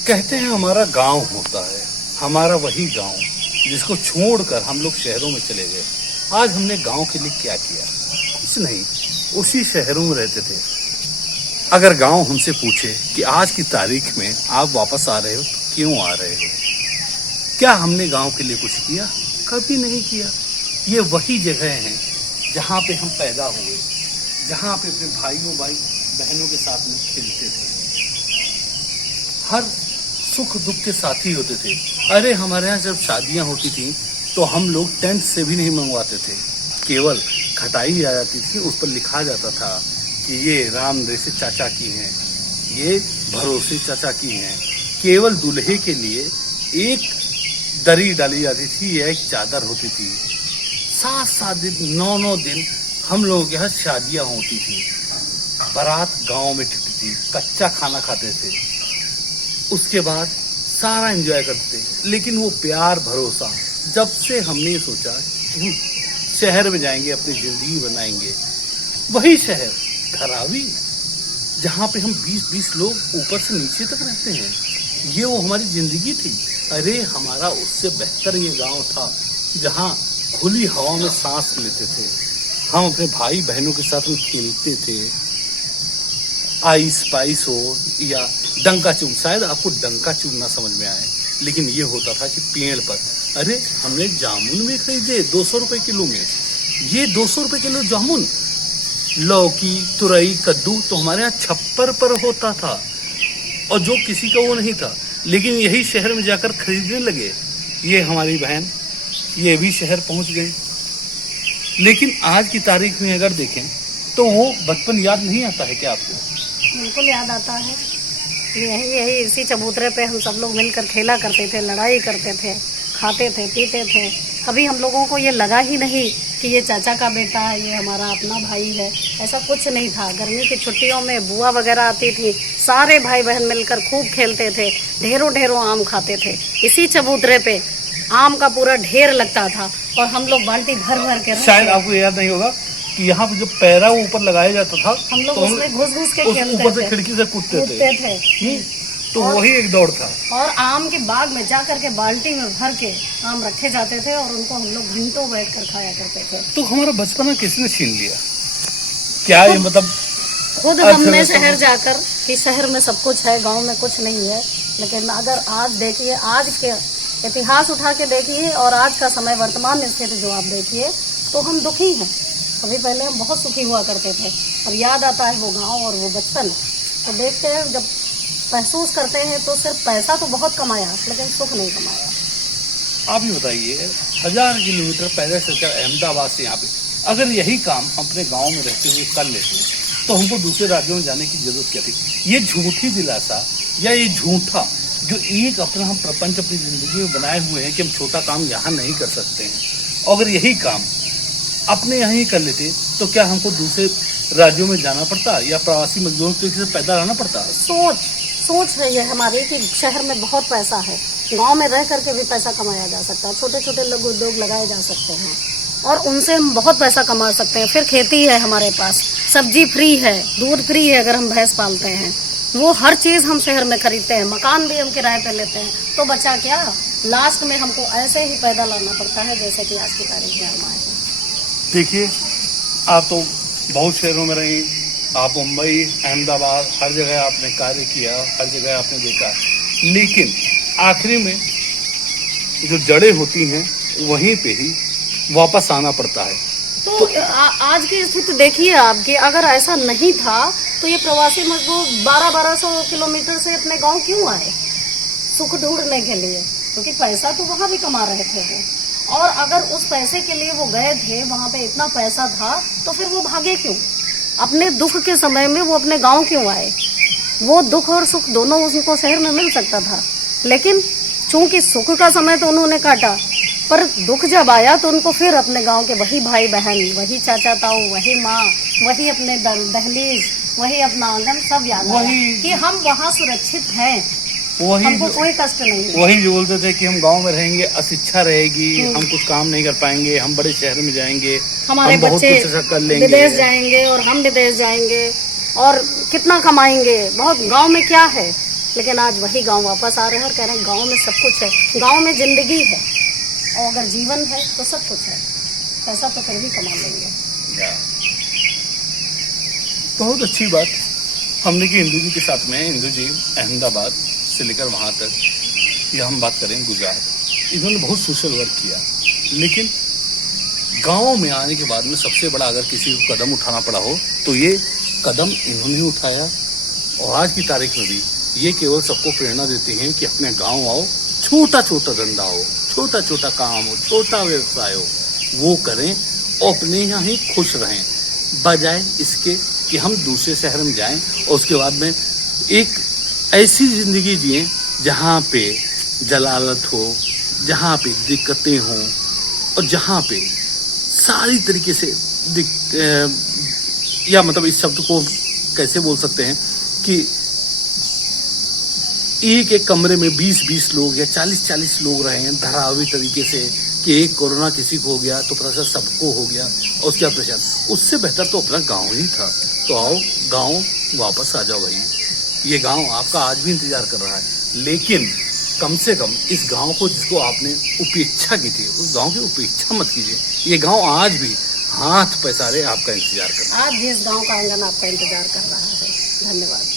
कहते हैं हमारा गांव होता है, हमारा वही गांव जिसको छोड़कर हम लोग शहरों में चले गए। आज हमने गांव के लिए क्या किया? कुछ नहीं, उसी शहरों में रहते थे। अगर गांव हमसे पूछे कि आज की तारीख में आप वापस आ रहे हो तो क्यों आ रहे हो, क्या हमने गांव के लिए कुछ किया? कभी नहीं किया। ये वही जगह है जहाँ पे हम पैदा हुए, जहाँ पे अपने भाइयों बहनों के साथ में खेलते थे, हर सुख दुख के साथी होते थे। अरे हमारे यहाँ जब शादियां होती थी तो हम लोग टेंट से भी नहीं मंगवाते थे, केवल खटाई आ जाती थी, उस पर लिखा जाता था कि ये राम रेसे चाचा की हैं, ये भरोसे चाचा की हैं। केवल दूल्हे के लिए एक दरी डाली जाती थी या एक चादर होती थी। 7-7 दिन 9-9 दिन हम लोगों के यहाँ शादियां होती थी। बारात गांव में छुट्टी थी, कच्चा खाना खाते थे, उसके बाद सारा एंजॉय करते थे। लेकिन वो प्यार भरोसा, जब से हमने सोचा कि हम शहर में जाएंगे, अपनी जिंदगी बनाएंगे, वही शहर घरावी जहाँ पे हम 20-20 लोग ऊपर से नीचे तक रहते हैं, ये वो हमारी जिंदगी थी। अरे हमारा उससे बेहतर ये गांव था जहाँ खुली हवा में सांस लेते थे, हम अपने भाई बहनों के साथ में खेलते थे। आइस पाइस हो या डंका चूम, शायद आपको डंका चूम ना समझ में आए, लेकिन ये होता था कि पेड़ पर, अरे हमने जामुन भी खरीदे 200 रुपए किलो में। ये 200 रुपए किलो जामुन, लौकी तुरई कद्दू तो हमारे यहाँ छप्पर पर होता था, और जो किसी का वो नहीं था। लेकिन यही शहर में जाकर खरीदने लगे। ये हमारी बहन, ये भी शहर पहुंच गई। लेकिन आज की तारीख में अगर देखें तो वो बचपन याद नहीं आता है क्या आपको? बिल्कुल याद आता है। यही इसी चबूतरे पे हम सब लोग मिलकर खेला करते थे, लड़ाई करते थे, खाते थे, पीते थे। कभी हम लोगों को ये लगा ही नहीं कि ये चाचा का बेटा है, ये हमारा अपना भाई है। ऐसा कुछ नहीं था। गर्मी की छुट्टियों में बुआ वगैरह आती थी, सारे भाई बहन मिलकर खूब खेलते थे, ढेरों ढेरों आम खाते थे। इसी चबूतरे पे आम का पूरा ढेर लगता था और हम लोग बाल्टी भर भर के, शायद आपको याद नहीं होगा कि यहाँ पे जो पैरा ऊपर लगाया जाता था, हम लोग उसमें घुस घुस के खेलते ऊपर से थे, खिड़की से कूदते थे। तो और वही एक दौड़ था। और आम के बाग में जा करके बाल्टी में भर के आम रखे जाते थे और उनको हम लोग घंटों बैठ कर खाया करते थे। तो हमारा बचपना किसने छीन लिया? क्या ये मतलब खुद हमने शहर जाकर कि शहर में सब कुछ है, गांव में कुछ नहीं है। लेकिन अगर आज देखिए, आज के इतिहास उठा के देखिए और आज का समय वर्तमान स्थिति जो आप देखिए, तो हम दुखी हैं। कभी पहले हम बहुत सुखी हुआ करते थे। अब याद आता है वो गांव और वो बचपन। तो देखते हैं, जब महसूस करते हैं तो सिर्फ पैसा तो बहुत कमाया लेकिन सुख नहीं कमाया। आप ही बताइए, 1000 किलोमीटर पैदल चलकर अहमदाबाद से यहाँ पे अगर यही काम अपने गांव में रहते हुए कर लेते तो हमको दूसरे राज्यों में जाने की जरूरत क्या थी? ये झूठी दिलासा या ये झूठा जो एक अपना हम प्रपंच अपनी जिंदगी में बनाए हुए हैं कि हम छोटा काम यहाँ नहीं कर सकते हैं, अगर यही काम अपने यहाँ ही कर लेते तो क्या हमको दूसरे राज्यों में जाना पड़ता या प्रवासी मजदूरों के पैदा रहना पड़ता? सोच है ये हमारी कि शहर में बहुत पैसा है, गांव में रह करके भी पैसा कमाया जा सकता है, छोटे छोटे लघु उद्योग लगाए जा सकते हैं और उनसे हम बहुत पैसा कमा सकते हैं। फिर खेती है हमारे पास, सब्जी फ्री है, दूध फ्री है, अगर हम भैंस पालते हैं, वो हर चीज हम शहर में खरीदते हैं, मकान भी हम किराए पे लेते हैं। तो बचा क्या? लास्ट में हमको ऐसे ही पैदा लाना पड़ता है जैसे कि आज की तारीख में हम आए हैं। देखिए, आप तो बहुत शहरों में रही, आप मुंबई अहमदाबाद हर जगह आपने कार्य किया, हर जगह आपने देखा, लेकिन आखिरी में जो जड़ें होती हैं वहीं पे ही वापस आना पड़ता है। तो आज की स्थिति देखिए आप कि अगर ऐसा नहीं था तो ये प्रवासी मजदूर 1200 किलोमीटर से अपने गांव क्यों आए? सुख ढूंढने के लिए, क्योंकि पैसा तो वहां भी कमा रहे थे वो। और अगर उस पैसे के लिए वो गए थे, वहां पे इतना पैसा था, तो फिर वो भागे क्यों? अपने दुख के समय में वो अपने गांव क्यों आए? वो दुख और सुख दोनों उनको शहर में मिल सकता था, लेकिन चूंकि सुख का समय तो उन्होंने काटा, पर दुख जब आया तो उनको फिर अपने गांव के वही भाई बहन, वही चाचा ताऊ, वही माँ, वही अपने दहलीज, वही अपना आंगन सब याद आया कि हम वहाँ सुरक्षित हैं, हमको कोई कष्ट नहीं। वही जो बोलते थे कि हम गांव में रहेंगे, अशिक्षा रहेगी, हम कुछ काम नहीं कर पाएंगे, हम बड़े शहर में जाएंगे, हमारे बच्चे विदेश जाएंगे और हम विदेश जाएंगे और कितना कमाएंगे। बहुत गांव में क्या है, लेकिन आज वही गांव वापस आ रहे हैं और कह रहे हैं गांव में सब कुछ है, गांव में जिंदगी है, और अगर जीवन है तो सब कुछ है। पैसा तो फिर भी कमा लेंगे। बहुत अच्छी बात हमने की इंदू जी के साथ में। इंदू जी अहमदाबाद से लेकर वहाँ तक, या हम बात करें गुजरात, इन्होंने बहुत सोशल वर्क किया। लेकिन गांव में आने के बाद में सबसे बड़ा अगर किसी को कदम उठाना पड़ा हो तो ये कदम इन्होंने उठाया। और आज की तारीख में भी ये केवल सबको प्रेरणा देते हैं कि अपने गांव आओ, छोटा छोटा धंधा हो, छोटा छोटा काम हो, छोटा व्यवसाय हो, वो करें और अपने यहाँ ही खुश रहें, बजाय इसके कि हम दूसरे शहर में जाएं और उसके बाद में एक ऐसी जिंदगी जिएं जहाँ पे जलालत हो, जहाँ पे दिक्कतें हों और जहाँ पे सारी तरीके से या मतलब इस शब्द को कैसे बोल सकते हैं कि एक कमरे में 20-20 लोग या 40-40 लोग रहे हैं धारावी तरीके से कि एक कोरोना किसी को हो गया तो प्रेशर सबको हो गया और उसके बाद प्रेशर। उससे बेहतर तो अपना गांव ही था। तो आओ गांव वापस आ जाओ भाई, ये गांव आपका आज भी इंतजार कर रहा है। लेकिन कम से कम इस गांव को जिसको आपने उपेक्षा की थी, उस गांव की उपेक्षा मत कीजिए। ये गांव आज भी हाथ पसारे आपका इंतजार कर रहा है। आज भी इस गांव का आंगन आपका इंतजार कर रहा है। धन्यवाद।